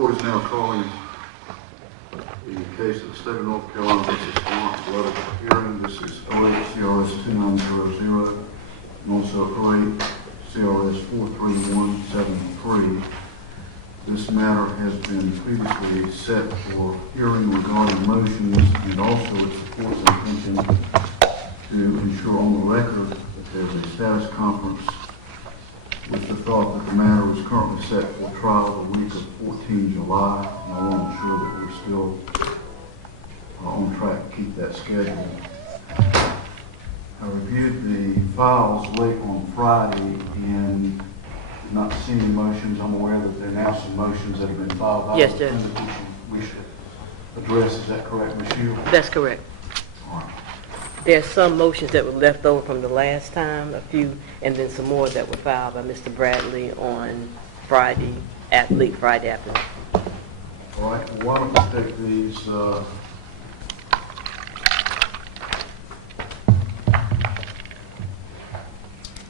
court is now calling the case of the state of North Carolina versus Laurence Lovette hearing. This is OHCRS 2900 and also CRS 43173. This matter has been previously set for hearing regarding motions, and also it supports the intention to ensure on the record that there's a status conference with the thought that the matter is currently set for trial the week of 14 July, and I want to ensure that we're still on track to keep that schedule. I reviewed the files late on Friday and did not see any motions. I'm aware that there are now some motions that have been filed by the defendant which we should address. Is that correct, Ms. Shields? That's correct. All right. There's some motions that were left over from the last time, a few, and then some more that were filed by Mr. Bradley on Friday, late Friday afternoon. All right. Well, why don't we take these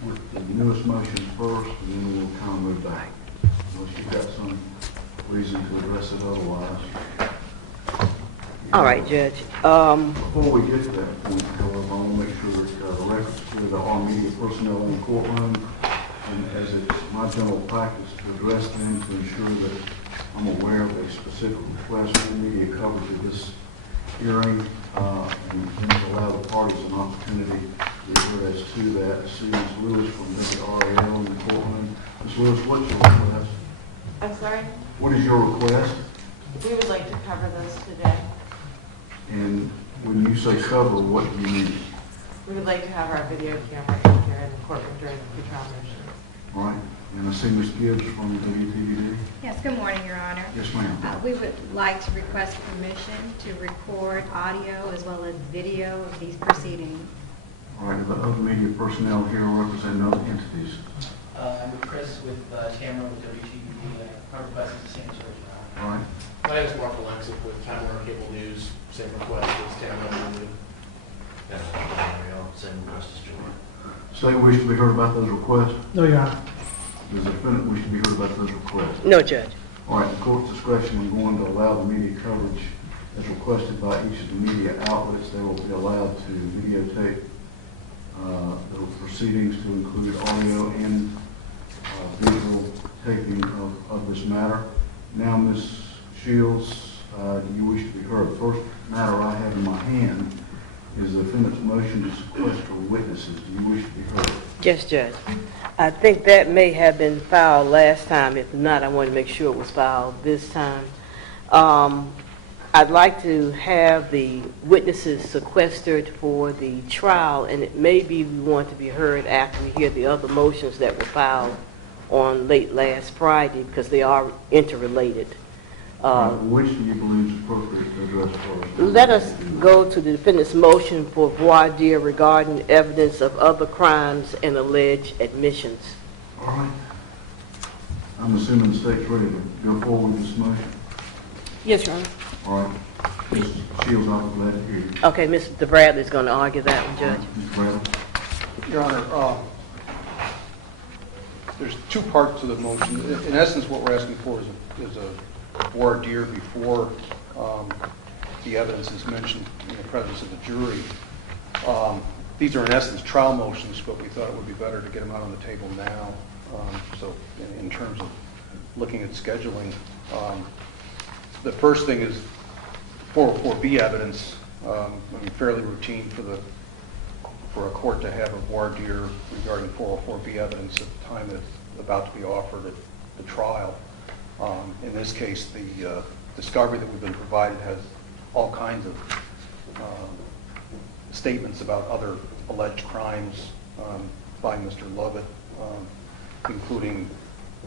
with the newest motions first, and then we'll kind of move back. Unless you've got some reason to address it otherwise. All right, Judge. Before we get to that point, however, I want to make sure that the records clear that all media personnel in the courtroom, and as it's my general practice to address them to ensure that I'm aware of a specific request for media coverage of this hearing, and to allow the parties an opportunity to hear as to that. See Ms. Lewis from the RAL in the courtroom. Ms. Lewis, what's your request? I'm sorry? What is your request? We would like to cover those today. And when you say cover, what do you mean? We would like to have our video camera here in the courtroom during the pretrial motions. All right. And I see Ms. Gibbs from WTVD. Yes, good morning, Your Honor. Yes, ma'am. We would like to request permission to record audio as well as video of these proceedings. All right. The other media personnel here represent other entities. I'm Chris with Tamara with WTVD. My request is the same as yours, Your Honor. All right. My name is Mark Alexic with Time Warner Cable News. Same request as Tamara. Same request as George. State wish to be heard about those requests? No, Your Honor. Does the defendant wish to be heard about those requests? No, Judge. All right. The court's discretion in going to allow the media coverage as requested by each of the media outlets. They will be allowed to videotape the proceedings to include audio and visual taping of this matter. Now, Ms. Shields, do you wish to be heard? The first matter I have in my hand is the defendant's motion to sequester witnesses. Do you wish to be heard? Yes, Judge. I think that may have been filed last time. If not, I want to make sure it was filed this time. I'd like to have the witnesses sequestered for the trial, and it may be we want to be heard after we hear the other motions that were filed on late last Friday, because they are interrelated. Which do you believe is appropriate to address first? Let us go to the defendant's motion for voir dire regarding evidence of other crimes and alleged admissions. All right. I'm assuming the state's ready to go forward with this motion. Yes, Your Honor. All right. Ms. Shields, I'll be glad to hear you. Okay, Mr. Bradley is going to argue that one, Judge. Mr. Bradley. Your Honor, there's two parts to the motion. In essence, what we're asking for is a voir dire before the evidence is mentioned in the presence of the jury. These are in essence trial motions, but we thought it would be better to get them out on the table now. So in terms of looking at scheduling, the first thing is 404B evidence. Fairly routine for a court to have a voir dire regarding 404B evidence at the time it's about to be offered at the trial. In this case, the discovery that we've been provided has all kinds of statements about other alleged crimes by Mr. Lovette, including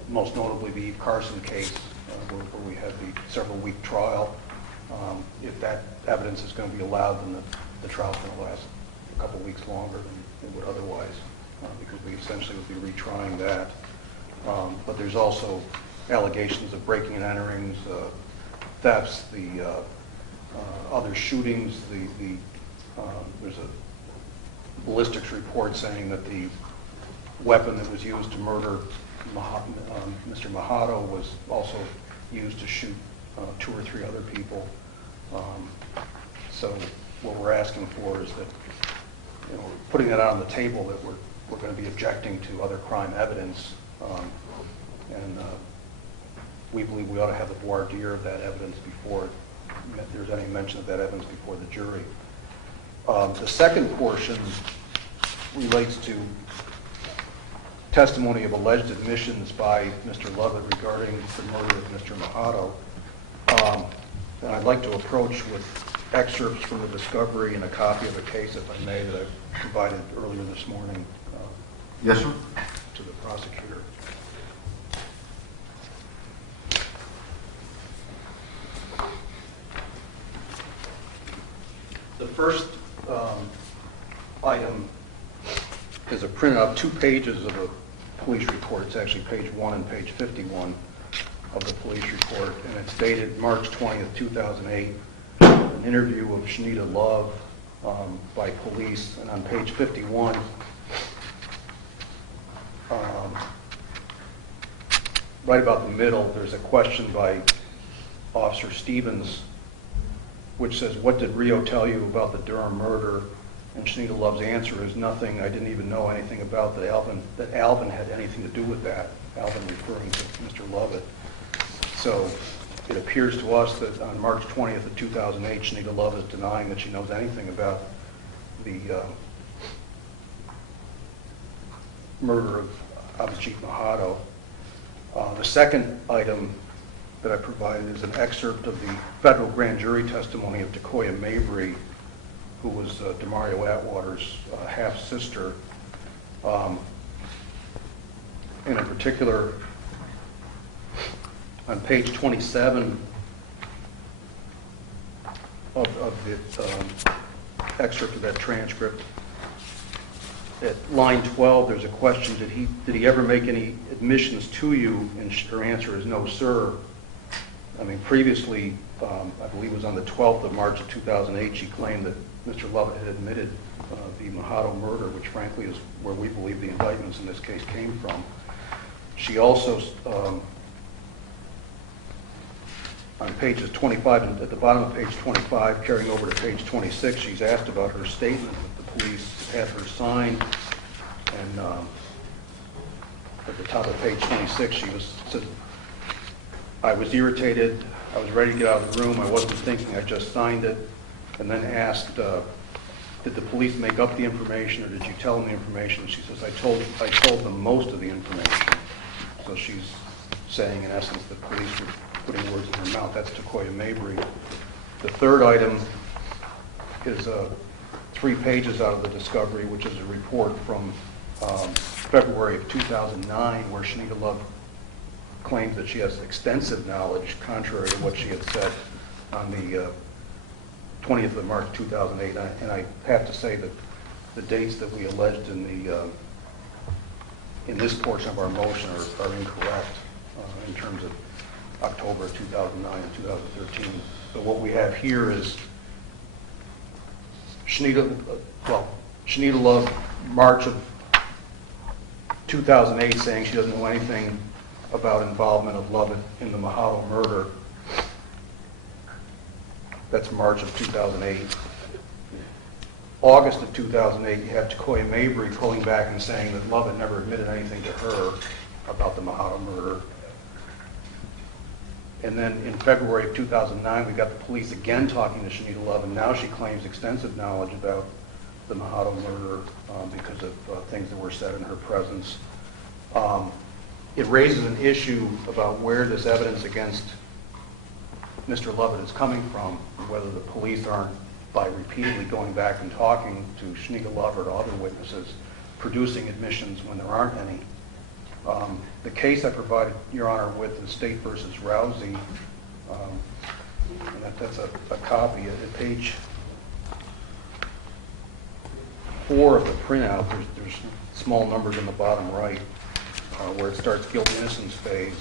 most notably the Eve Carson case, where we had the several-week trial. If that evidence is going to be allowed, then the trial is going to last a couple of weeks longer than it would otherwise, because we essentially would be retrying that. But there's also allegations of breaking and enterings, thefts, the other shootings. There's a ballistics report saying that the weapon that was used to murder Mr. Mahato was also used to shoot 2 or 3 other people. So what we're asking for is that, putting that out on the table, that we're going to be objecting to other crime evidence, and we believe we ought to have the voir dire of that evidence before there's any mention of that evidence before the jury. The second portion relates to testimony of alleged admissions by Mr. Lovette regarding the murder of Mr. Mahato. And I'd like to approach with excerpts from the discovery and a copy of a case, if I may, that I provided earlier this morning Yes, sir. to the prosecutor. The first item is a printout, 2 pages of a police report. It's actually page 1 and page 51 of the police report, and it's dated March 20th, 2008. An interview of Shanita Love by police, and on page 51, right about the middle, there's a question by Officer Stevens, which says, "What did Rio tell you about the Durham murder?" And Shanita Love's answer is, "Nothing. I didn't even know anything about that Alvin had anything to do with that." Alvin referring to Mr. Lovette. So it appears to us that on March 20th of 2008, Shanita Love is denying that she knows anything about the murder of Abhijit Mahato. The second item that I provided is an excerpt of the federal grand jury testimony of Decoya Mabry, who was Demario Atwater's half-sister. In particular, on page 27 of the excerpt of that transcript, at line 12, there's a question, did he ever make any admissions to you? And her answer is, "No, sir." I mean, previously, I believe it was on the 12th of March of 2008, she claimed that Mr. Lovette had admitted the Mahato murder, which frankly is where we believe the indictments in this case came from. She also, on pages 25, and at the bottom of page 25, carrying over to page 26, she's asked about her statement that the police had her sign, and at the top of page 26, she said, "I was irritated, I was ready to get out of the room, I wasn't thinking, I just signed it," and then asked, "Did the police make up the information, or did you tell them the information?" She says, I told them most of the information." So she's saying, in essence, the police were putting words in her mouth. That's Decoya Mabry. The third item is 3 pages out of the discovery, which is a report from February of 2009, where Shanita Love claims that she has extensive knowledge, contrary to what she had said on the 20th of March 2008. And I have to say that the dates that we alleged in this portion of our motion are incorrect in terms of October 2009 and 2013. So what we have here is Shanita Love, March of 2008, saying she doesn't know anything about involvement of Lovette in the Mahato murder. That's March of 2008. August of 2008, you have Decoya Mabry pulling back and saying that Lovette never admitted anything to her about the Mahato murder. And then in February of 2009, we got the police again talking to Shanita Love, and now she claims extensive knowledge about the Mahato murder because of things that were said in her presence. It raises an issue about where this evidence against Mr. Lovette is coming from, and whether the police aren't, by repeatedly going back and talking to Shanita Love or to other witnesses, producing admissions when there aren't any. The case I provided, Your Honor, with the State versus Rousey, and that's a copy. At page 4 of the printout, there's small numbers in the bottom right where it starts guilt-innocence phase.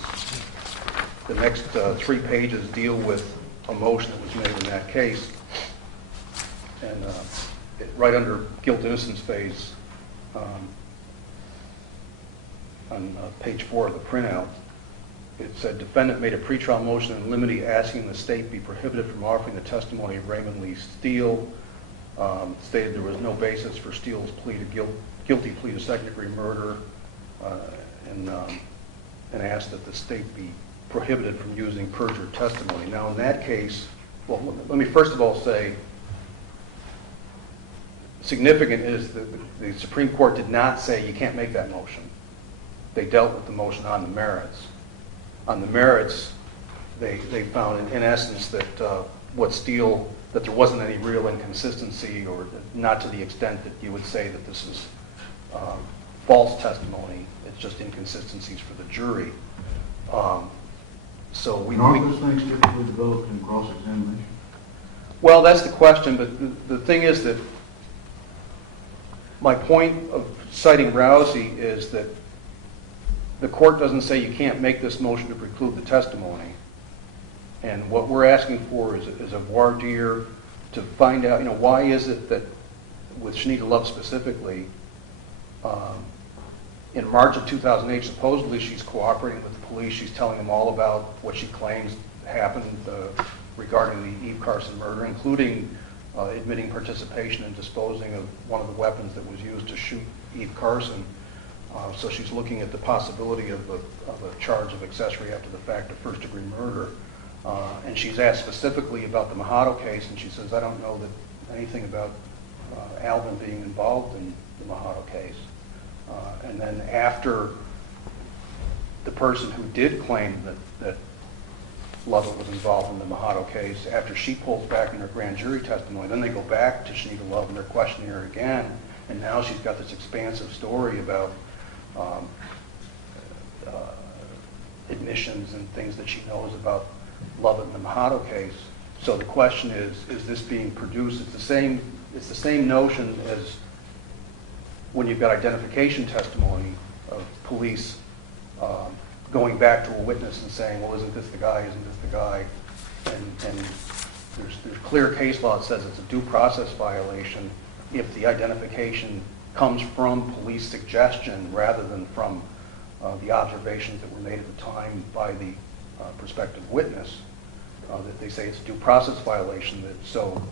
The next 3 pages deal with a motion that was made in that case. And right under guilt-innocence phase, on page 4 of the printout, it said defendant made a pretrial motion in limine asking the state be prohibited from offering the testimony of Raymond Lee Steele. Stated there was no basis for Steele's guilty plea to second-degree murder, and asked that the state be prohibited from using perjured testimony. Now, in that case, well, let me first of all say, significant is that the Supreme Court did not say you can't make that motion. They dealt with the motion on the merits. On the merits, they found, in essence, that that there wasn't any real inconsistency, or not to the extent that you would say that this is false testimony. It's just inconsistencies for the jury. So Aren't those things typically developed in cross-examination? Well, that's the question, but the thing is that my point of citing Rousey is that the court doesn't say you can't make this motion to preclude the testimony. And what we're asking for is a voir dire to find out, why is it that, with Shanita Love specifically, in March of 2008, supposedly she's cooperating with the police. She's telling them all about what she claims happened regarding the Eve Carson murder, including admitting participation in disposing of one of the weapons that was used to shoot Eve Carson. So she's looking at the possibility of a charge of accessory after the fact of first-degree murder. And she's asked specifically about the Mahato case, and she says, I don't know anything about Alvin being involved in the Mahato case. And then after the person who did claim that Lovett was involved in the Mahato case, after she pulls back in her grand jury testimony, then they go back to Shanita Love and they're questioning her again, and now she's got this expansive story about admissions and things that she knows about Lovett in the Mahato case. So the question is this being produced? It's the same notion as when you've got identification testimony of police going back to a witness and saying, well, isn't this the guy, isn't this the guy? And there's clear case law that says it's a due process violation if the identification comes from police suggestion rather than from the observations that were made at the time by the prospective witness. That they say it's a due process violation. So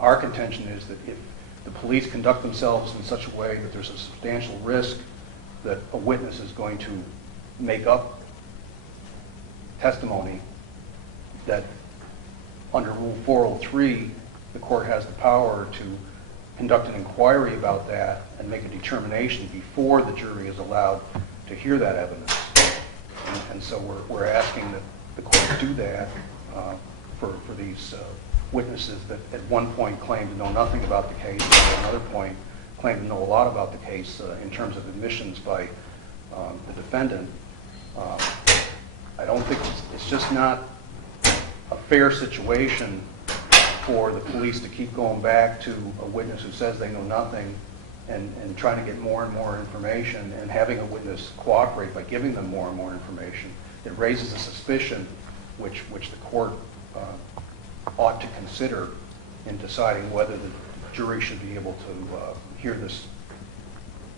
our contention is that if the police conduct themselves in such a way that there's a substantial risk that a witness is going to make up testimony, that under Rule 403, the court has the power to conduct an inquiry about that and make a determination before the jury is allowed to hear that evidence. And so we're asking that the court do that for these witnesses that at one point claimed to know nothing about the case, and at another point claimed to know a lot about the case in terms of admissions by the defendant. I don't think it's just not a fair situation for the police to keep going back to a witness who says they know nothing and trying to get more and more information, and having a witness cooperate by giving them more and more information. It raises a suspicion which the court ought to consider in deciding whether the jury should be able to hear this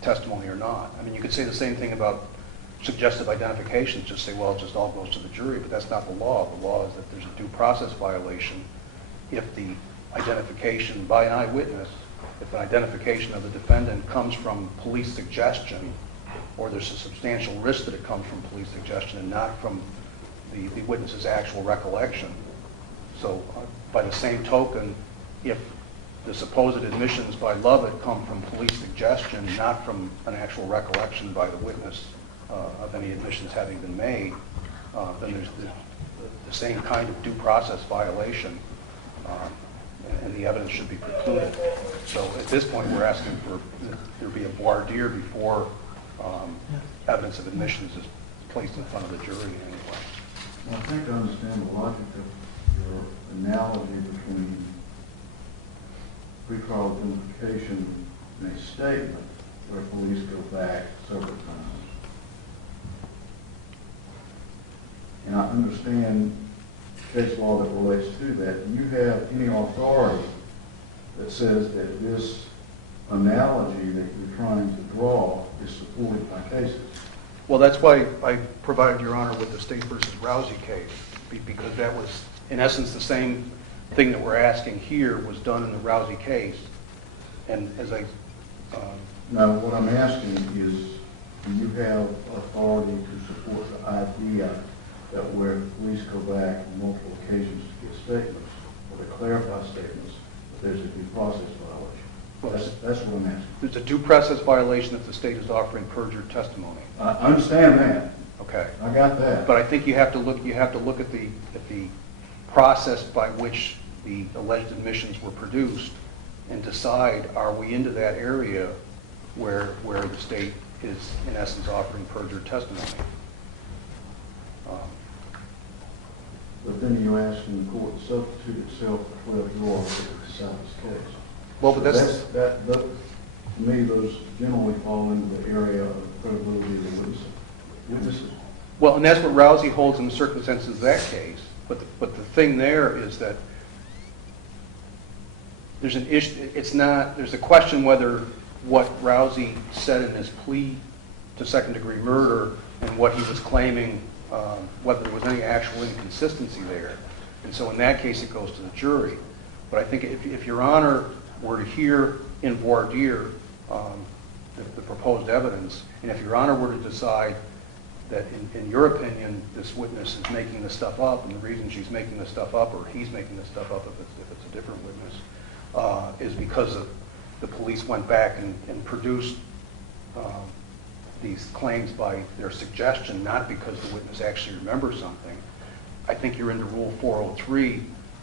testimony or not. I mean, you could say the same thing about suggestive identifications, just say, well, it just all goes to the jury, but that's not the law. The law is that there's a due process violation if the identification by an eyewitness, if an identification of the defendant comes from police suggestion, or there's a substantial risk that it comes from police suggestion and not from the witness's actual recollection. So by the same token, if the supposed admissions by Lovett come from police suggestion, not from an actual recollection by the witness of any admissions having been made, then there's the same kind of due process violation, and the evidence should be precluded. So at this point, we're asking for there be a voir dire before evidence of admissions is placed in front of the jury anyway. Well, I think I understand the logic of your analogy between pretrial identification and a statement where police go back several times. And I understand case law that relates to that. Do you have any authority that says that this analogy that you're trying to draw is supported by cases? Well, that's why I provided Your Honor with the State versus Rousey case, because that was, in essence, the same thing that we're asking here was done in the Rousey case. And as I... Now, what I'm asking is, do you have authority to support the idea that where police go back on multiple occasions to get statements, or to clarify statements, that there's a due process violation? That's what I'm asking. There's a due process violation if the state is offering perjured testimony. I understand that. Okay. I got that. But I think you have to look at the process by which the alleged admissions were produced and decide, are we into that area where the state is, in essence, offering perjured testimony? But then you're asking the court to substitute itself for 12 years to decide this case. Well, but To me, those generally fall into the area of credibility of the witnesses. well, and that's what Rousey holds in the circumstances of that case. But the thing there is that there's an issue. There's a question whether what Rousey said in his plea to second-degree murder and what he was claiming, whether there was any actual inconsistency there. And so in that case, it goes to the jury. But I think if Your Honor were to hear in voir dire the proposed evidence, and if Your Honor were to decide that, in your opinion, this witness is making this stuff up, and the reason she's making this stuff up, or he's making this stuff up if it's a different witness, is because the police went back and produced these claims by their suggestion, not because the witness actually remembers something, I think you're into Rule 403,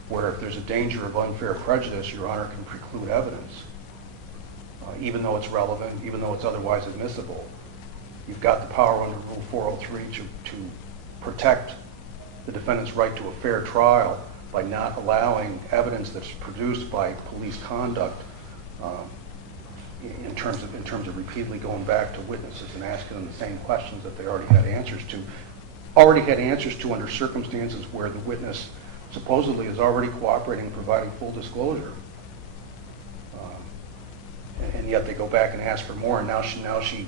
where if there's a danger of unfair prejudice, Your Honor can preclude evidence, even though it's relevant, even though it's otherwise admissible. You've got the power under Rule 403 to protect the defendant's right to a fair trial by not allowing evidence that's produced by police conduct in terms of repeatedly going back to witnesses and asking them the same questions that they already had answers to under circumstances where the witness supposedly is already cooperating and providing full disclosure. And yet they go back and ask for more, and now she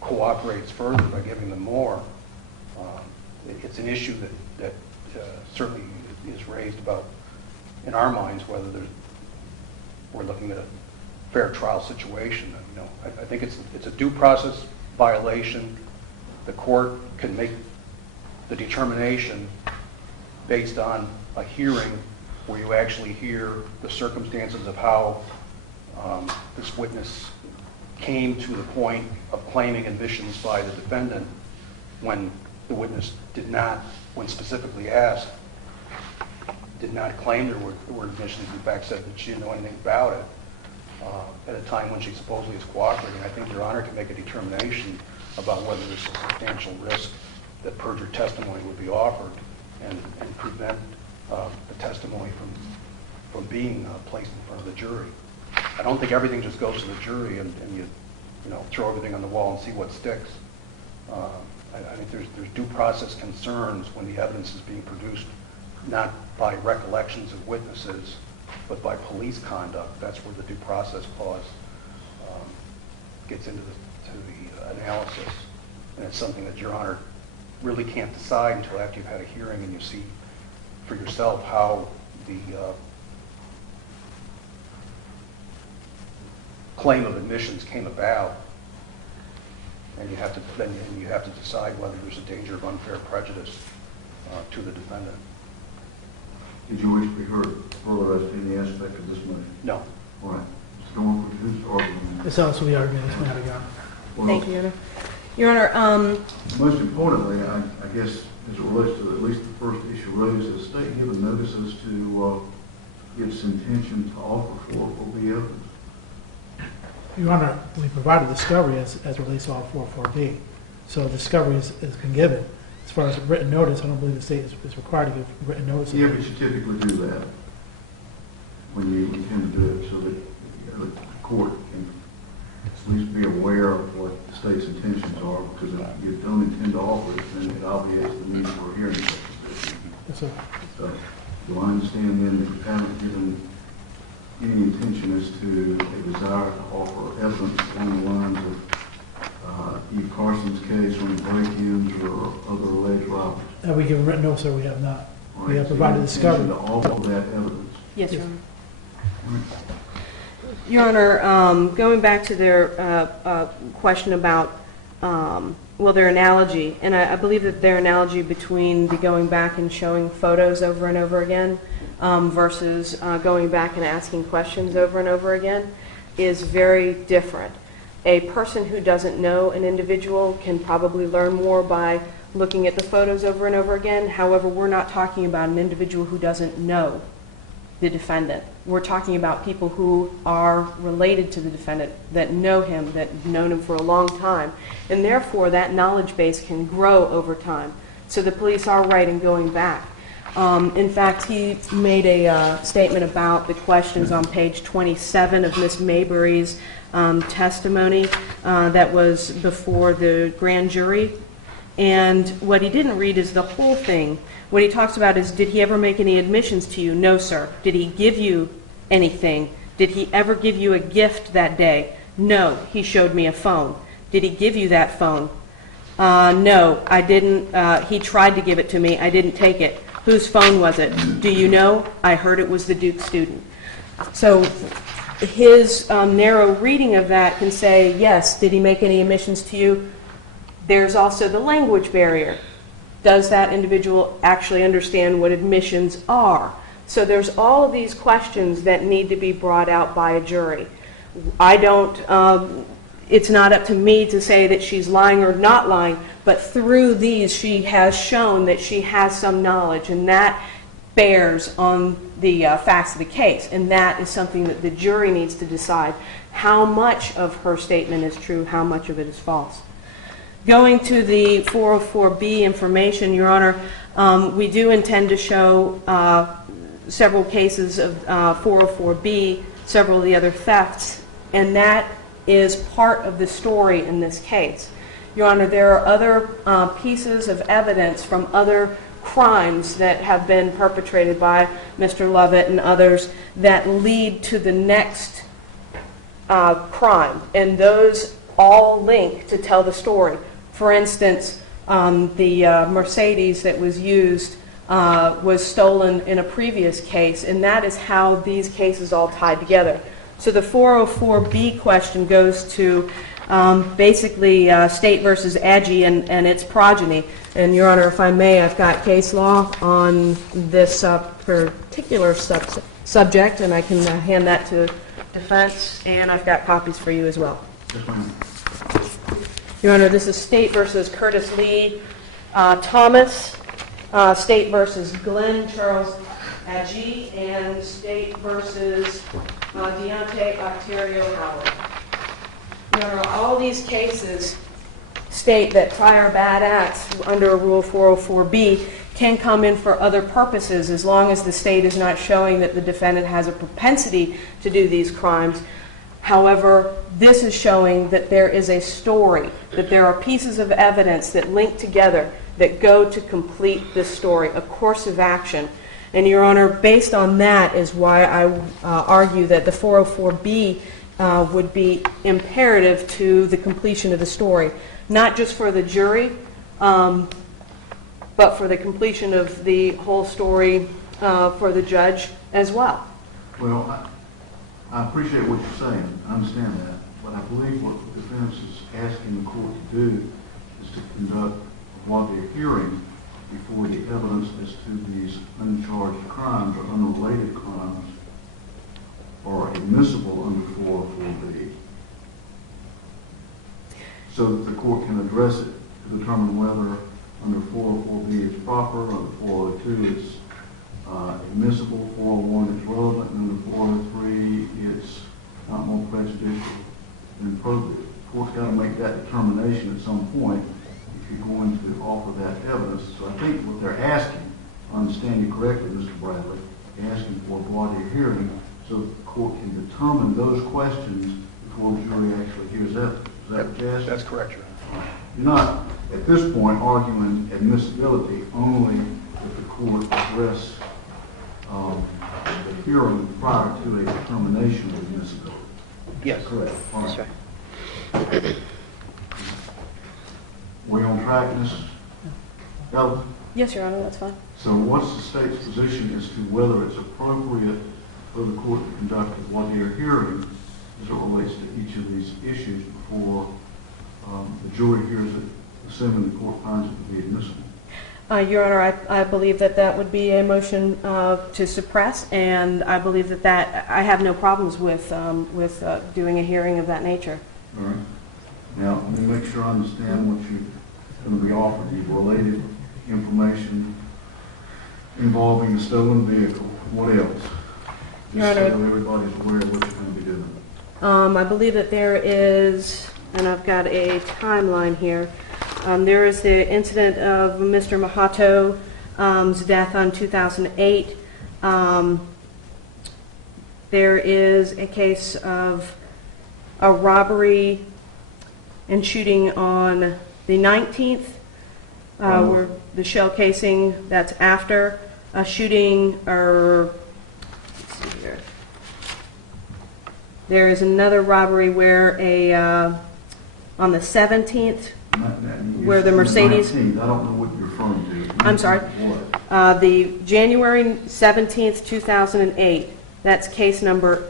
cooperates further by giving them more. It's an issue that certainly is raised about, in our minds, whether we're looking at a fair trial situation. I think it's a due process violation. The court can make the determination based on a hearing where you actually hear the circumstances of how this witness came to the point of claiming admissions by the defendant when the witness did not, when specifically asked, did not claim there were admissions, in fact said that she didn't know anything about it at a time when she supposedly is cooperating. I think Your Honor can make a determination about whether there's a substantial risk that perjured testimony would be offered and prevent the testimony from being placed in front of the jury. I don't think everything just goes to the jury and you throw everything on the wall and see what sticks. I think there's due process concerns when the evidence is being produced not by recollections of witnesses, but by police conduct. That's where the due process clause gets into the analysis. And it's something that Your Honor really can't decide until after you've had a hearing and you see for yourself how the claim of admissions came about, and you have to decide whether there's a danger of unfair prejudice to the defendant. Did you wish to be heard further as to any aspect of this motion? No. All right. Mr. Norwood, who's arguing? It's also the argument this matter, Your Honor. Well, Thank you, Your Honor. Your Honor, most importantly, I guess, as it relates to at least the first issue raised, has the state given notices to its intention to offer 404B evidence? Your Honor, we provided discovery as it relates to all 404B. So discovery has been given. As far as written notice, I don't believe the state is required to give written notice. Yeah, but you typically do that when you intend to do it so that the court can at least be aware of what the state's intentions are, because if you don't intend to offer it, then it obviates the need for a hearing. Yes, sir. So, do I understand then that you haven't given any intention as to a desire to offer evidence along the lines of Eve Carson's case on break-ins or other alleged robberies? Have we given written? No, sir, we have not. All We right, have so provided you discovery. intend to offer that evidence? Yes, Your Honor. Your Honor, going back to their question about, their analogy, and I believe that their analogy between the going back and showing photos over and over again versus going back and asking questions over and over again is very different. A person who doesn't know an individual can probably learn more by looking at the photos over and over again. However, we're not talking about an individual who doesn't know the defendant. We're talking about people who are related to the defendant, that know him, that have known him for a long time. And therefore, that knowledge base can grow over time. So the police are right in going back. In fact, he made a statement about the questions on page 27 of Ms. Maybury's testimony that was before the grand jury. And what he didn't read is the whole thing. What he talks about is, did he ever make any admissions to you? No, sir. Did he give you anything? Did he ever give you a gift that day? No, he showed me a phone. Did he give you that phone? No, I didn't. He tried to give it to me. I didn't take it. Whose phone was it? Do you know? I heard it was the Duke student. So his narrow reading of that can say, yes, did he make any admissions to you? There's also the language barrier. Does that individual actually understand what admissions are? So there's all of these questions that need to be brought out by a jury. It's not up to me to say that she's lying or not lying, but through these she has shown that she has some knowledge, and that bears on the facts of the case. And that is something that the jury needs to decide how much of her statement is true, how much of it is false. Going to the 404B information, Your Honor, we do intend to show several cases of 404B, several of the other thefts, and that is part of the story in this case. Your Honor, there are other pieces of evidence from other crimes that have been perpetrated by Mr. Lovette and others that lead to the next crime, and those all link to tell the story. For instance, the Mercedes that was used was stolen in a previous case, and that is how these cases all tied together. So the 404B question goes to basically State versus Agee and its progeny. And Your Honor, if I may, I've got case law on this particular subject, and I can hand that to defense, and I've got copies for you as well. Yes, ma'am. Your Honor, this is State versus Curtis Lee Thomas, State versus Glenn Charles Agee, and State versus Deontay Octario Howard. Your Honor, all these cases state that prior bad acts under Rule 404B can come in for other purposes as long as the state is not showing that the defendant has a propensity to do these crimes. However, this is showing that there is a story, that there are pieces of evidence that link together that go to complete this story, a course of action. And Your Honor, based on that is why I argue that the 404B would be imperative to the completion of the story, not just for the jury, but for the completion of the whole story for the judge as well. Well, I appreciate what you're saying. I understand that. But I believe what the defense is asking the court to do is to conduct what they're hearing before the evidence as to these uncharged crimes or unrelated crimes are admissible under 404B, so that the court can address it to determine whether under 404B it's proper, under 402 it's admissible, 401 it's relevant, and under 403 it's not more prejudicial than appropriate. The court's got to make that determination at some point if you're going to offer that evidence. So I think what they're asking, if I understand you correctly, Mr. Bradley, they're asking for a voir dire hearing so that the court can determine those questions before the jury actually hears evidence. Is that what you're asking? That's correct, Your Honor. You're not, at this point, arguing admissibility, only that the court address the hearing prior to a determination of admissibility. Yes. Correct. All right. That's right. we on track, Ms. Ellen? Yes, Your Honor, that's fine. So what's the state's position as to whether it's appropriate for the court to conduct a voir dire hearing as it relates to each of these issues before the jury hears it, assuming the court finds it to be admissible? Your Honor, I believe that that would be a motion to suppress, and I believe that I have no problems with doing a hearing of that nature. All right. Now, let me make sure I understand what you're going to be offering. You've related information involving the stolen vehicle. What else? Your Honor, Just so everybody's aware of what you're going to be doing. I believe that there is, and I've got a timeline here. There is the incident of Mr. Mahato's death on 2008. There is a case of a robbery and shooting on the 19th, where the shell casing, that's after a shooting, or let's see here. There is another robbery where on the 17th, where the Mercedes. 19th, I don't know what you're referring to. I'm sorry. What? The January 17th, 2008. That's case number.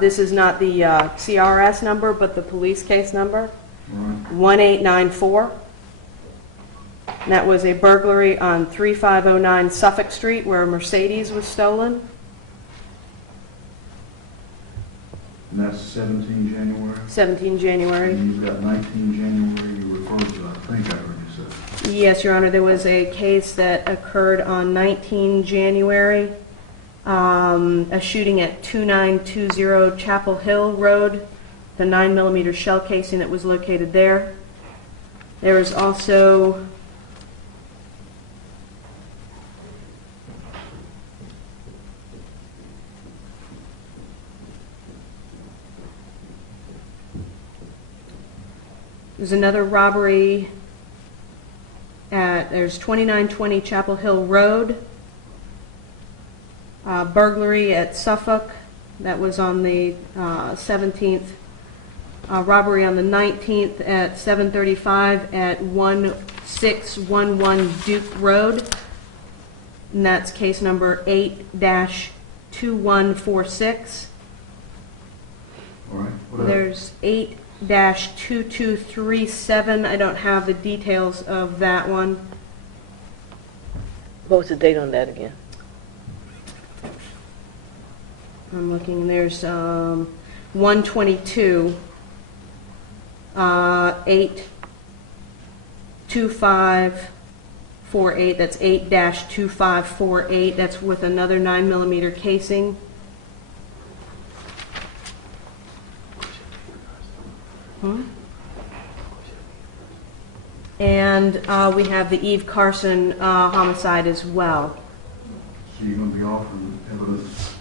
This is not the CRS number, but the police case number. Right. 1894. And that was a burglary on 3509 Suffolk Street where a Mercedes was stolen. And that's 17 January? 17 January. And you've got 19 January you referred to, I think I heard you say. Yes, Your Honor. There was a case that occurred on 19 January. A shooting at 2920 Chapel Hill Road, the 9mm shell casing that was located there. There was also there's another robbery there's 2920 Chapel Hill Road. Burglary at Suffolk, that was on the 17th. Robbery on the 19th at 735 at 1611 Duke Road. And that's case number 8-2146. All right. What else? There's 8-2237. I don't have the details of that one. What was the date on that again? I'm looking, there's 122, 82548, that's 8-2548, that's with another 9mm casing. And we have the Eve Carson homicide as well. So you're going to be offering evidence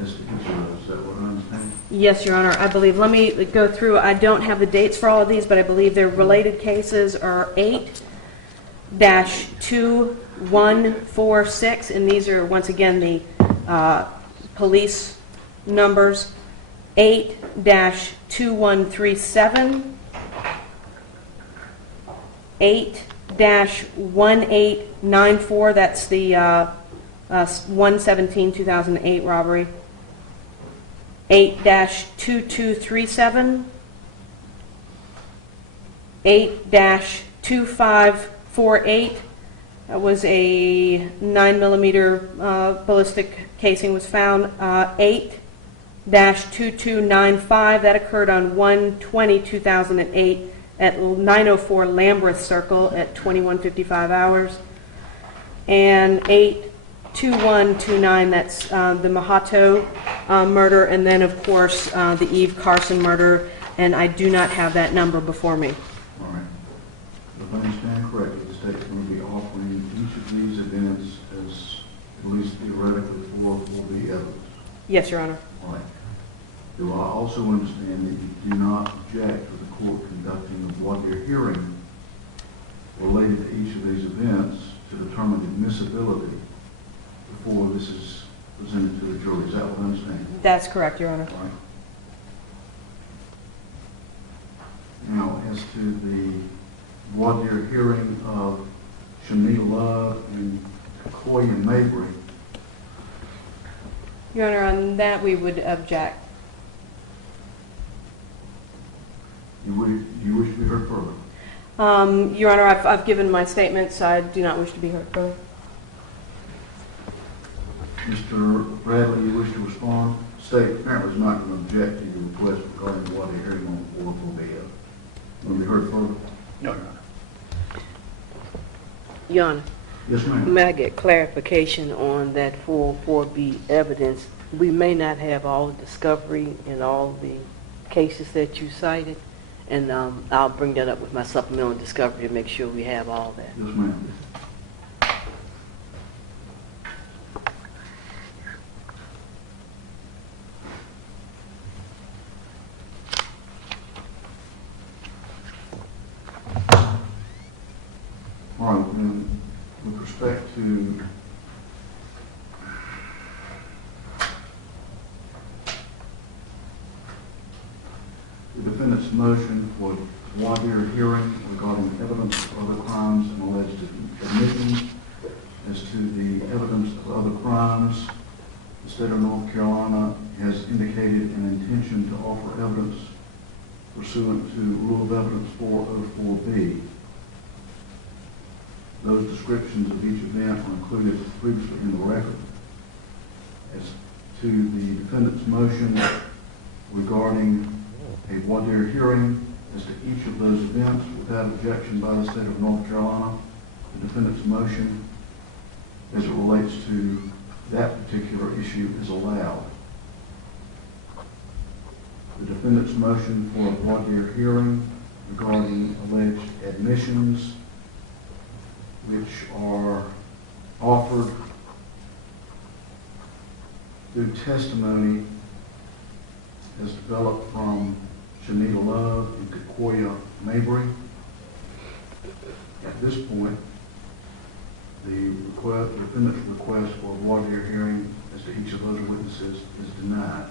as to each of those, is that what I understand? Yes, Your Honor, I believe. Let me go through. I don't have the dates for all of these, but I believe their related cases are 8-2146, and these are, once again, the police numbers. 8-2137, 8-1894, that's the 1/17/2008 robbery. 8-2237, 8-2548. That was a 9mm ballistic casing was found. 8-2295. That occurred on 1/20/2008 at 904 Lambeth Circle at 21:55 hours. And 8-2129, that's the Mahato murder, and then, of course, the Eve Carson murder, and I do not have that number before me. All right. If I understand correctly, the state's going to be offering each of these events as, at least theoretically, for the evidence. Yes, Your Honor. All right. Do I also understand that you do not object to the court conducting a voir dire hearing related to each of these events to determine admissibility before this is presented to the jury? Is that what I understand? That's correct, Your Honor. All right. Now, as to the voir dire hearing of Shanita Love and Koya Mabry. Your Honor, on that, we would object. You wish to be heard further? Your Honor, I've given my statements. I do not wish to be heard further. Mr. Bradley, you wish to respond? State apparently is not going to object to your request regarding the voir dire hearing on 404B. Will be heard further? No, Your Honor. Your Honor, Yes, ma'am. may I get clarification on that 404B evidence? We may not have all the discovery in all the cases that you cited, and I'll bring that up with my supplemental discovery to make sure we have all that. Yes, ma'am. All right, then, with respect to the defendant's motion for voir dire hearing regarding evidence of other crimes and alleged admissions as to the evidence of other crimes, the state of North Carolina has indicated an intention to offer evidence pursuant to Rule of Evidence 404B. Those descriptions of each event are included previously in the record. As to the defendant's motion regarding a voir dire hearing as to each of those events without objection by the state of North Carolina, the defendant's motion as it relates to that particular issue is allowed. The defendant's motion for a voir dire hearing regarding alleged admissions which are offered through testimony as developed from Shanita Love and Koya Mabry. At this point, the defendant's request for a voir dire hearing as to each of those witnesses is denied.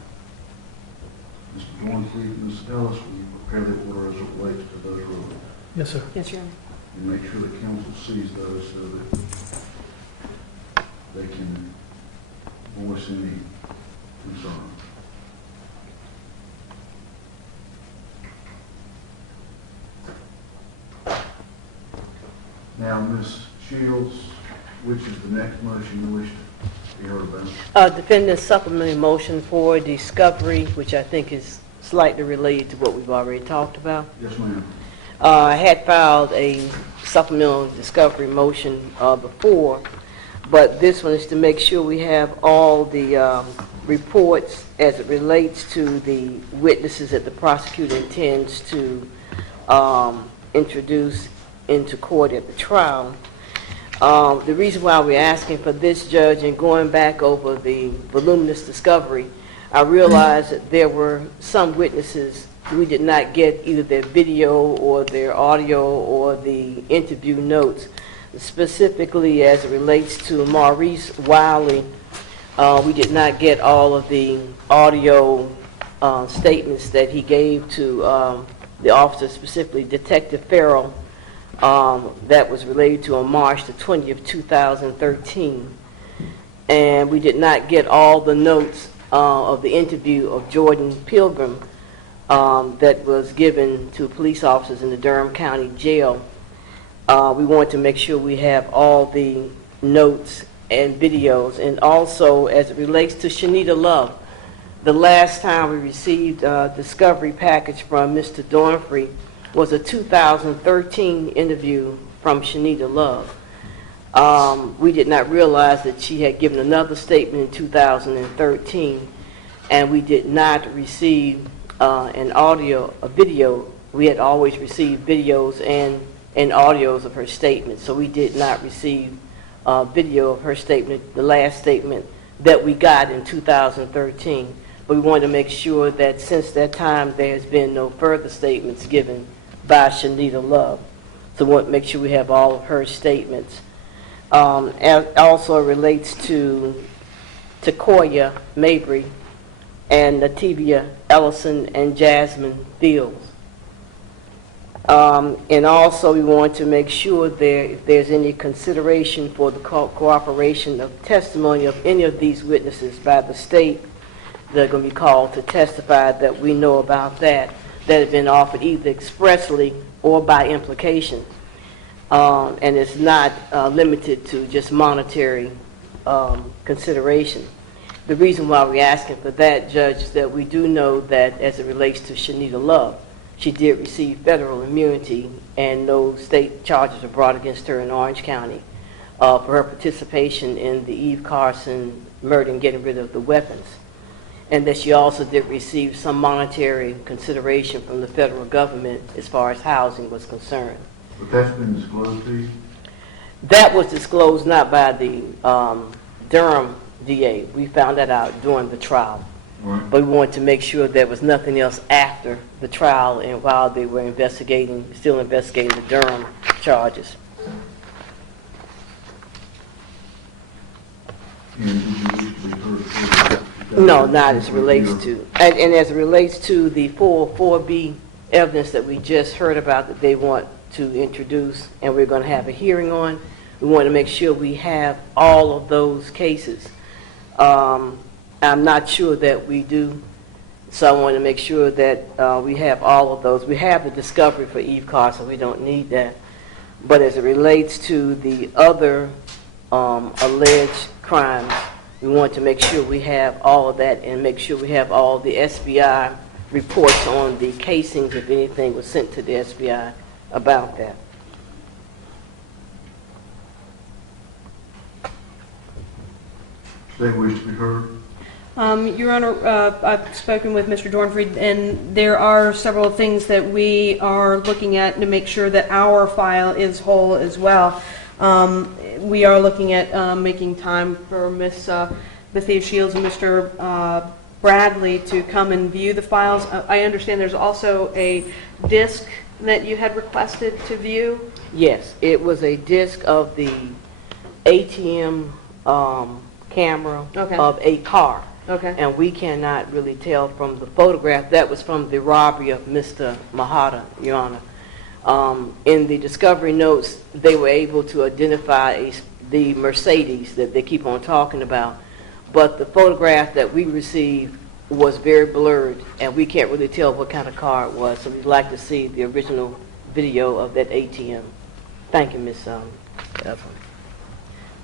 Mr. Laurence, Ms. Ellis, will you prepare the order as it relates to those rulings? Yes, sir. Yes, Your Honor. And make sure that council sees those so that they can voice any concern. Now, Ms. Shields, which is the next motion you wish to be heard about? Defendant's supplementary motion for discovery, which I think is slightly related to what we've already talked about. Yes, ma'am. I had filed a supplemental discovery motion before, but this one is to make sure we have all the reports as it relates to the witnesses that the prosecutor intends to introduce into court at the trial. The reason why we're asking for this, Judge, and going back over the voluminous discovery, I realized that there were some witnesses we did not get either their video or their audio or the interview notes, specifically as it relates to Maurice Wiley. We did not get all of the audio statements that he gave to the officer, specifically Detective Farrell, that was related to on March the 20th, 2013. And we did not get all the notes of the interview of Jordan Pilgrim that was given to police officers in the Durham County Jail. We want to make sure we have all the notes and videos. And also, as it relates to Shanita Love, the last time we received a discovery package from Mr. Dornfrey was a 2013 interview from Shanita Love. We did not realize that she had given another statement in 2013, and we did not receive a video. We had always received videos and audios of her statement, so we did not receive video of her statement, the last statement that we got in 2013. But we wanted to make sure that since that time there has been no further statements given by Shanita Love. So we want to make sure we have all of her statements. It also relates to Koya Mabry and Nativia Ellison and Jasmine Fields. And also, we want to make sure if there's any consideration for the cooperation of testimony of any of these witnesses by the state that are going to be called to testify, that we know about that have been offered either expressly or by implication. And it's not limited to just monetary consideration. The reason why we're asking for that, Judge, is that we do know that as it relates to Shanita Love, she did receive federal immunity and no state charges were brought against her in Orange County for her participation in the Eve Carson murder and getting rid of the weapons. And that she also did receive some monetary consideration from the federal government as far as housing was concerned. But that's been disclosed to you? That was disclosed not by the Durham DA. We found that out during the trial. Right. But we wanted to make sure there was nothing else after the trial and while they were still investigating the Durham charges. And did you wish to be heard further? No, not as it relates to, and as it relates to the 404B evidence that we just heard about that they want to introduce and we're going to have a hearing on, we want to make sure we have all of those cases. I'm not sure that we do, so I want to make sure that we have all of those. We have the discovery for Eve Carson, we don't need that. But as it relates to the other alleged crimes, we want to make sure we have all of that and make sure we have all the SBI reports on the casings if anything was sent to the SBI about that. They wish to be heard? Your Honor, I've spoken with Mr. Dornfried, and there are several things that we are looking at to make sure that our file is whole as well. We are looking at making time for Ms. Bethia Shields and Mr. Bradley to come and view the files. I understand there's also a disc that you had requested to view. Yes, it was a disc of the ATM camera Okay. of a car. Okay. And we cannot really tell from the photograph. That was from the robbery of Mr. Mahato, Your Honor. In the discovery notes, they were able to identify the Mercedes that they keep on talking about. But the photograph that we received was very blurred, and we can't really tell what kind of car it was. So we'd like to see the original video of that ATM. Thank you, Ms. Evelyn.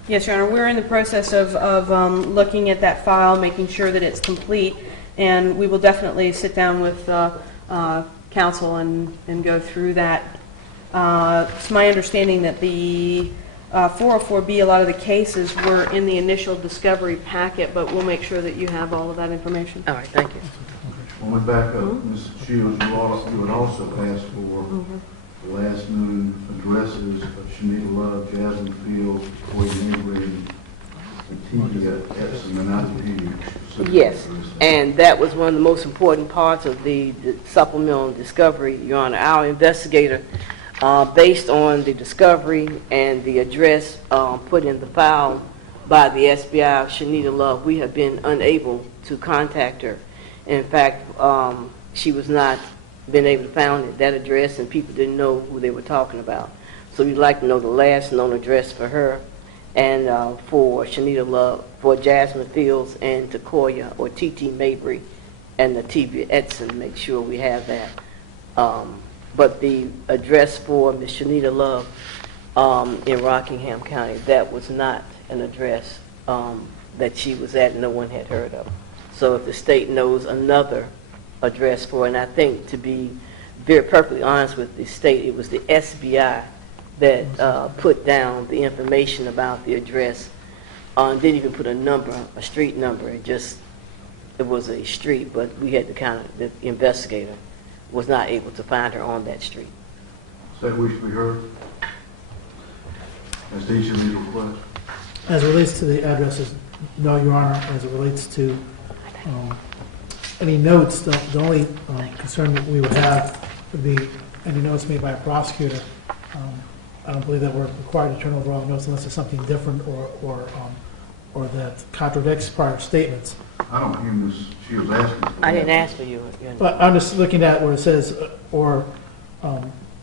Yes, Your Honor. We're in the process of looking at that file, making sure that it's complete, and we will definitely sit down with counsel and go through that. It's my understanding that the 404B, a lot of the cases were in the initial discovery packet, but we'll make sure that you have all of that information. All right, thank you. When we back up, Ms. Shields, you would also ask for the last known addresses of Shanita Love, Jasmine Fields, Corey Mabry, and T.V. Epson, and not the Yes, and that was one of the most important parts of the supplemental discovery, Your Honor. Our investigator, based on the discovery and the address put in the file by the SBI of Shanita Love, we have been unable to contact her. In fact, she was not been able to find that address, and people didn't know who they were talking about. So we'd like to know the last known address for her and for Shanita Love, for Jasmine Fields and Takoya or T.T. Mabry and the T.V. Edson, make sure we have that. But the address for Ms. Shanita Love in Rockingham County, that was not an address that she was at and no one had heard of. So if the state knows another address for her, and I think to be very perfectly honest with the state, it was the SBI that put down the information about the address. Didn't even put a number, a street number. It was a street, but we had the investigator was not able to find her on that street. Is that wish to be heard? As to each of these requests? As it relates to the addresses, no, Your Honor. As it relates to any notes, the only concern that we would have would be any notes made by a prosecutor. I don't believe that we're required to turn over all the notes unless it's something different or that contradicts prior statements. I don't hear Ms. Shields asking for that. I didn't ask for you. But I'm just looking at where it says, or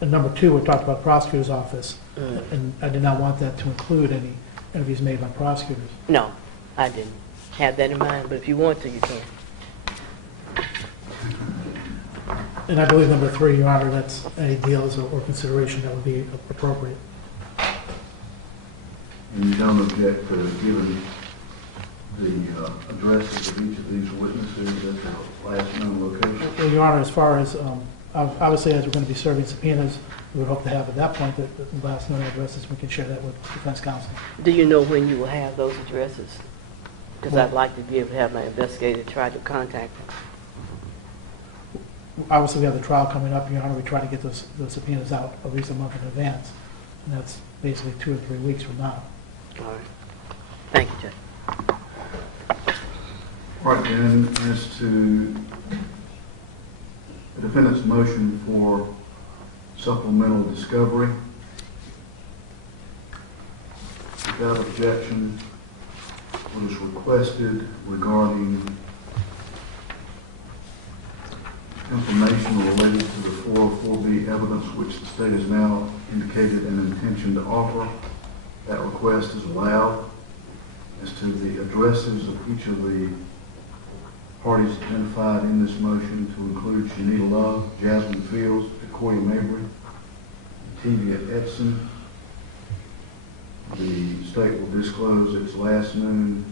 in number 2, we talked about prosecutor's office, and I did not want that to include any interviews made by prosecutors. No, I didn't have that in mind, but if you want to, you can. And I believe number 3, Your Honor, that's any deals or consideration that would be appropriate. And you don't object to giving the addresses of each of these witnesses at the last known location? Well, Your Honor, as far as, obviously, as we're going to be serving subpoenas, we would hope to have at that point the last known addresses. We can share that with defense counsel. Do you know when you will have those addresses? Because I'd like to be able to have my investigator try to contact them. Obviously, we have the trial coming up, Your Honor. We try to get those subpoenas out at least a month in advance, and that's basically 2 or 3 weeks from now. All right. Thank you, Judge. All right, then, as to the defendant's motion for supplemental discovery, without objection, what is requested regarding information related to the 404B evidence, which the state has now indicated an intention to offer. That request is allowed. As to the addresses of each of the parties identified in this motion, to include Shanita Love, Jasmine Fields, Decoya Mabry, Tevia Edson. The state will disclose its last known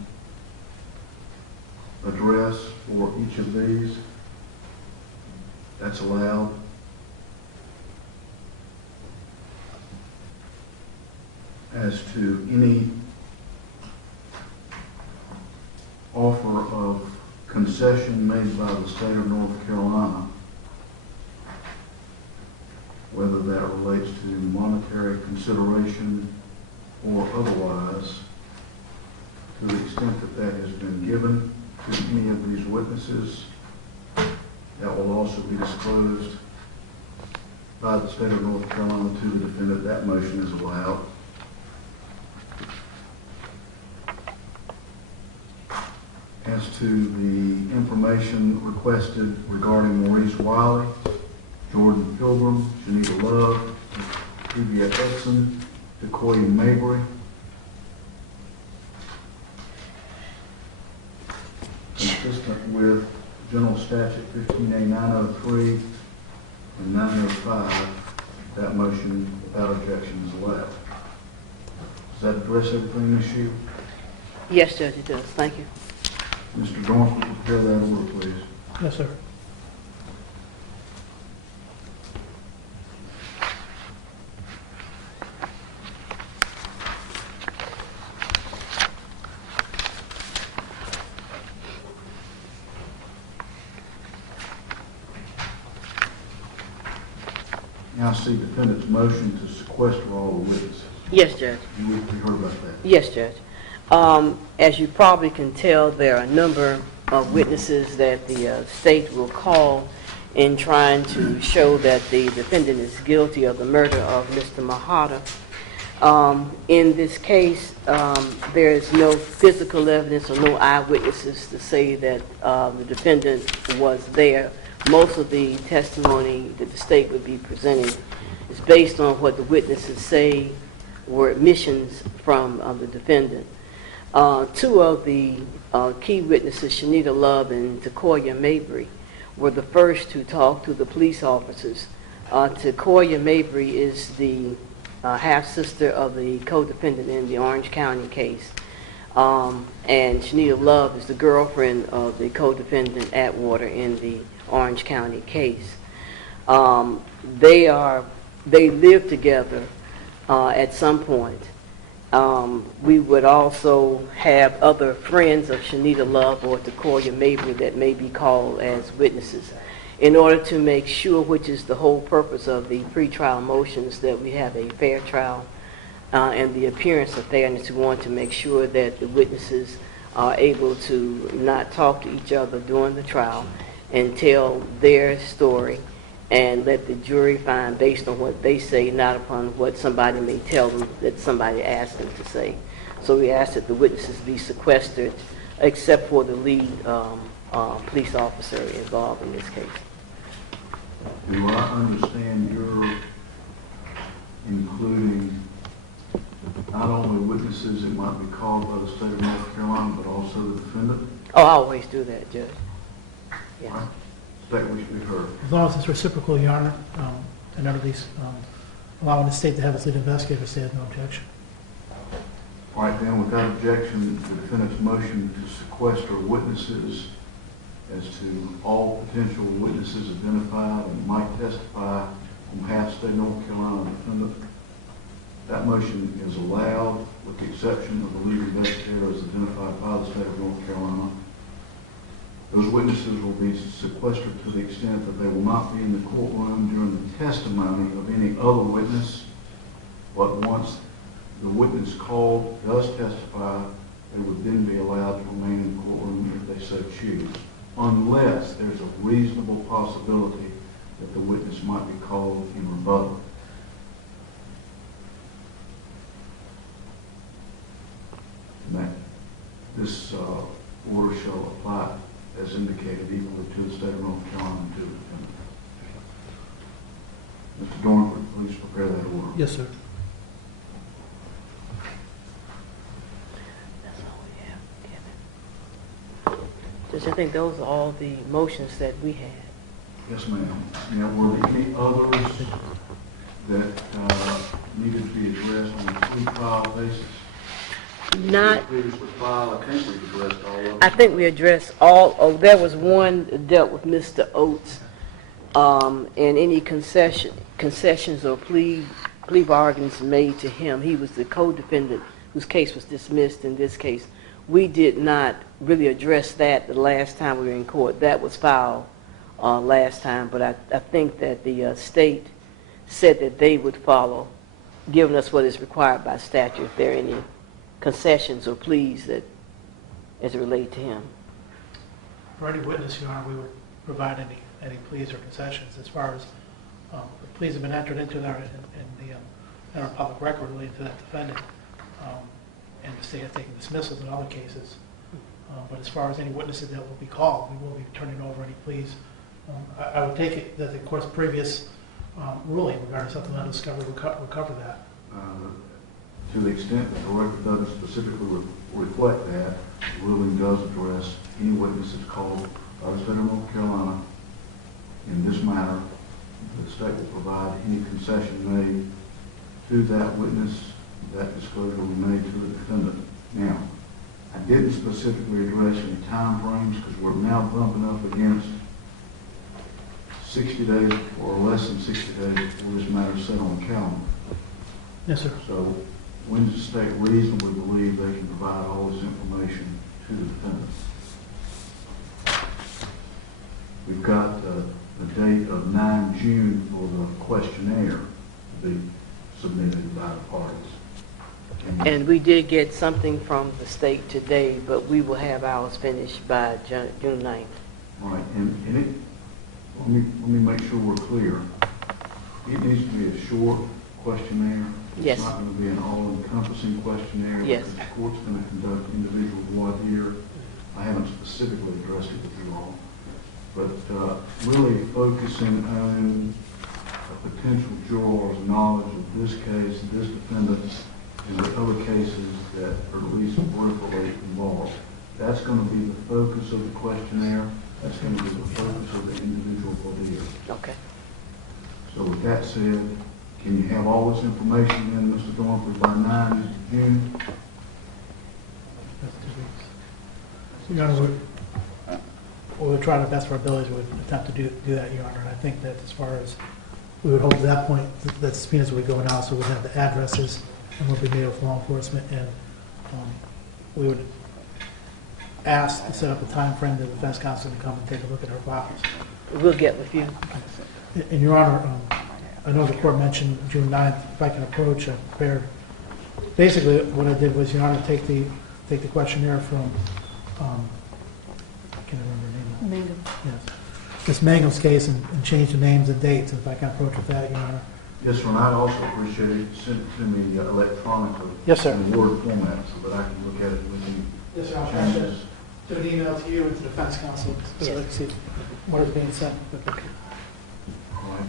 address for each of these. That's allowed. As to any offer of concession made by the state of North Carolina, whether that relates to monetary consideration or otherwise, to the extent that that has been given to any of these witnesses, that will also be disclosed by the state of North Carolina to the defendant. That motion is allowed. As to the information requested regarding Maurice Wiley, Jordan Pilgrim, Shanita Love, Tevia Edson, Decoya Mabry, consistent with General Statute 15A 903 and 905, that motion without objection is allowed. Does that address everything, Ms. Shield? Yes, Judge, it does. Thank you. Mr. Dorn, will you prepare that order, please? Yes, sir. Now I see defendant's motion to sequester all the witnesses. Yes, Judge. You heard about that? Yes, Judge. As you probably can tell, there are a number of witnesses that the state will call in trying to show that the defendant is guilty of the murder of Mr. Mahato. In this case, there is no physical evidence or no eyewitnesses to say that the defendant was there. Most of the testimony that the state would be presenting is based on what the witnesses say were admissions from the defendant. Two of the key witnesses, Shanita Love and Decoya Mabry, were the first to talk to the police officers. Decoya Mabry is the half-sister of the co-defendant in the Orange County case. And Shanita Love is the girlfriend of the co-defendant Atwater in the Orange County case. They live together at some point. We would also have other friends of Shanita Love or Decoya Mabry that may be called as witnesses in order to make sure, which is the whole purpose of the pretrial motions, that we have a fair trial and the appearance of fairness. We want to make sure that the witnesses are able to not talk to each other during the trial and tell their story and let the jury find based on what they say, not upon what somebody may tell them that somebody asked them to say. So we ask that the witnesses be sequestered except for the lead police officer involved in this case. Do I understand your including not only witnesses that might be called by the state of North Carolina, but also the defendant? Oh, I always do that, Judge. Yeah. Right. State wish to be heard. As long as it's reciprocal, Your Honor, and none of these, allowing the state to have its lead investigator say there's no objection. All right, then, without objection, the defendant's motion to sequester witnesses as to all potential witnesses identified and might testify on behalf of the state of North Carolina defendant. That motion is allowed with the exception of the lead investigator as identified by the state of North Carolina. Those witnesses will be sequestered to the extent that they will not be in the courtroom during the testimony of any other witness, but once the witness called does testify, they would then be allowed to remain in the courtroom if they so choose, unless there's a reasonable possibility that the witness might be called in rebuttal. And that this order shall apply as indicated equally to the state of North Carolina and to the defendant. Mr. Dornford, please prepare that order. Yes, sir. That's all we have, Kevin. Judge, I think those are all the motions that we had. Yes, ma'am. Now, were there any others that needed to be addressed on a pretrial basis? Not, Previously filed, I think we addressed all of them. I think we addressed all, there was one that dealt with Mr. Oates, and any concessions or plea bargains made to him. He was the co-defendant whose case was dismissed in this case. We did not really address that the last time we were in court. That was filed last time, but I think that the state said that they would follow, giving us what is required by statute, if there are any concessions or pleas that as it relate to him. For any witness, Your Honor, we would provide any pleas or concessions as far as the pleas have been entered into in our public record related to that defendant, and the state has taken dismissals in other cases. But as far as any witnesses that will be called, we will be turning over any pleas. I would take it that the court's previous ruling regarding supplemental discovery will cover that. To the extent that the record doesn't specifically reflect that, the ruling does address any witnesses called by the state of North Carolina in this matter. The state will provide any concession made to that witness. That disclosure will be made to the defendant. Now, I didn't specifically address any time frames because we're now bumping up against 60 days or less than 60 days before this matter is set on the calendar. Yes, sir. So when does the state reasonably believe they can provide all this information to the defendant? We've got a date of 9 June for the questionnaire to be submitted by the parties. And we did get something from the state today, but we will have ours finished by June 9th. All right, and it, let me make sure we're clear. It needs to be a short questionnaire. Yes. It's not going to be an all-encompassing questionnaire. Yes. The court's going to conduct individual voir dire. I haven't specifically addressed it with you all, but really focusing on a potential juror's knowledge of this case, this defendant, and the other cases that are at least peripherally involved. That's going to be the focus of the questionnaire. That's going to be the focus of the individual voir dire. Okay. So with that said, can you have all this information in, Mr. Dornford, by 9 June? That's 2 weeks. So, Your Honor, we'll try to the best of our abilities. We would attempt to do that, Your Honor. And I think that as far as we would hope at that point that subpoenas would go out, so we'd have the addresses and we'll be made with law enforcement, and we would ask to set up a time frame that the defense counsel can come and take a look at our files. We'll get with you. And Your Honor, I know the court mentioned June 9th. If I can approach, I prepared. Basically, what I did was, Your Honor, take the questionnaire from, I can't remember her name. Mangum. Yes. Ms. Mangum's case and change the names and dates. And if I can approach with that, Your Honor. Yes, sir, and I'd also appreciate it sent to me electronically. Yes, sir. In Word format so that I can look at it with you. Yes, sir. I'll pass it Changes. to an email to you and to the defense counsel so they can see what is being sent. All right.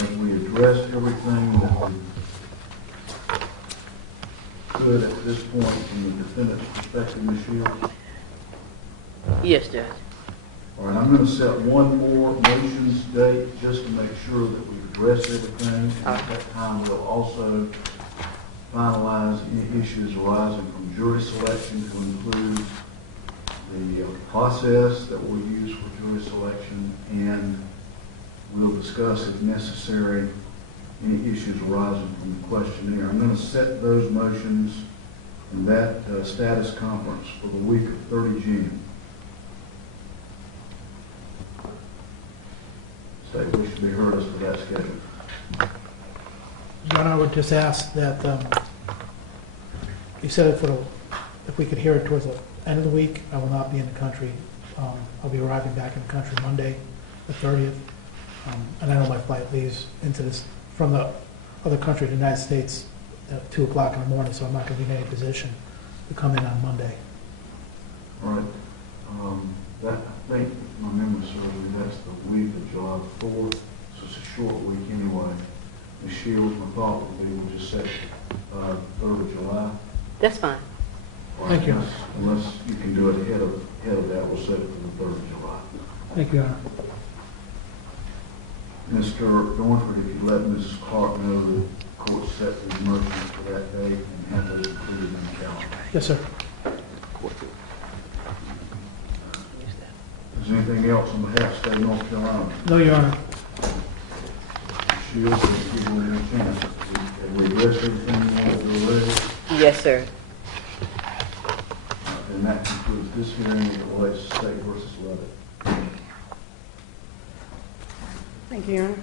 Have we addressed everything that we could at this point from the defendant's perspective, Ms. Shields? Yes, Judge. All right, I'm going to set one more motions date just to make sure that we've addressed everything. And at that time, we'll also finalize any issues arising from jury selection to include the process that we'll use for jury selection, and we'll discuss, if necessary, any issues arising from the questionnaire. I'm going to set those motions in that status conference for the week of 30 June. State wish to be heard as to that schedule. Your Honor, I would just ask that, you said it if we could hear it towards the end of the week. I will not be in the country. I'll be arriving back in the country Monday, the 30th. And I know my flight leaves from the other country, the United States, at 2 o'clock in the morning, so I'm not going to be in any position to come in on Monday. All right. That, I think, if my memory serves me, that's the week of July 4th, so it's a short week anyway. Ms. Shields, my thought would be we'll just set 3rd of July. That's fine. Or Thank you. Unless you can do it ahead of that, we'll set it for the 3rd of July. Thank you, Your Honor. Mr. Dornford, if you let Mrs. Clark know the court set the motions for that date and have those included in the calendar. Yes, sir. Is there anything else on behalf of the state of North Carolina? No, Your Honor. Shields, if you give me a chance, have we addressed everything you wanted to already? Yes, sir. And that concludes this hearing as it relates to State versus Lovette. Thank you, Your Honor.